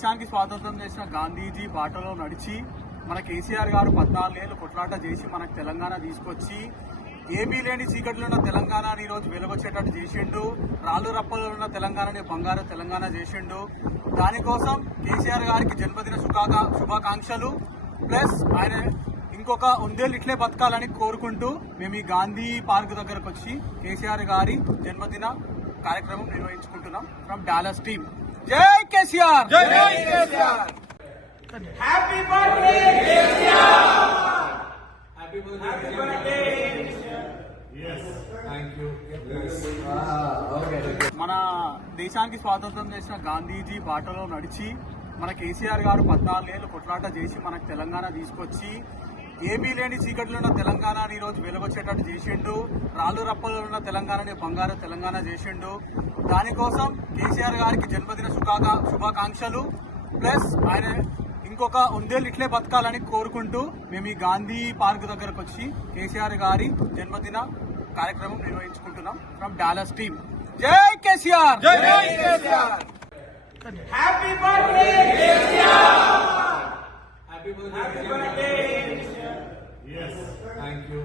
దేశానికి స్వాతంత్రం చేసిన గాంధీజీ బాటలో నడిచి మన కేసీఆర్ గారు 14 ఏళ్ళు కొట్లాట చేసి మనకు తెలంగాణ తీసుకొచ్చి ఏమీ లేని చీకట్లో ఉన్న తెలంగాణని ఈరోజు వెలుగొచ్చేటట్టు చేసిండు. రాళ్ళు రప్పలో ఉన్న తెలంగాణని బంగారు తెలంగాణ చేసిండు. దానికోసం కేసీఆర్ గారికి జన్మదిన శుభాకాంక్షలు. ప్లస్ ఆయన ఇంకొక 100 ఏళ్ళు ఇట్లే బతకాలని కోరుకుంటూ మేము ఈ గాంధీ పార్క్ దగ్గరకు వచ్చి కేసీఆర్ గారి జన్మదిన కార్యక్రమం నిర్వహించుకుంటున్నాం. From Dallas team. జై కేసీఆర్, జై KCR. Happy birthday KCR. Happy birthday. మన దేశానికి స్వాతంత్రం చేసిన గాంధీజీ బాటలో నడిచి మన కేసీఆర్ గారు 14 ఏళ్ళు కొట్లాట చేసి మనకు తెలంగాణ తీసుకొచ్చి ఏమీ లేని చీకట్లో ఉన్న తెలంగాణని ఈరోజు వెలుగొచ్చేటట్టు చేసిండు. రాళ్ళు రప్పలో ఉన్న తెలంగాణని బంగారు తెలంగాణ చేసిండు. దానికోసం కేసీఆర్ గారికి జన్మదిన శుభాకాంక్షలు. ప్లస్ ఆయన ఇంకొక 100 ఏళ్ళు ఇట్లే బతకాలని కోరుకుంటూ మేము ఈ గాంధీ పార్క్ దగ్గరకు వచ్చి కేసీఆర్ గారి జన్మదిన కార్యక్రమం నిర్వహించుకుంటున్నాం. From Dallas team. జై కేసీఆర్, జై KCR. Happy birthday KCR. Happy birthday. Thank you.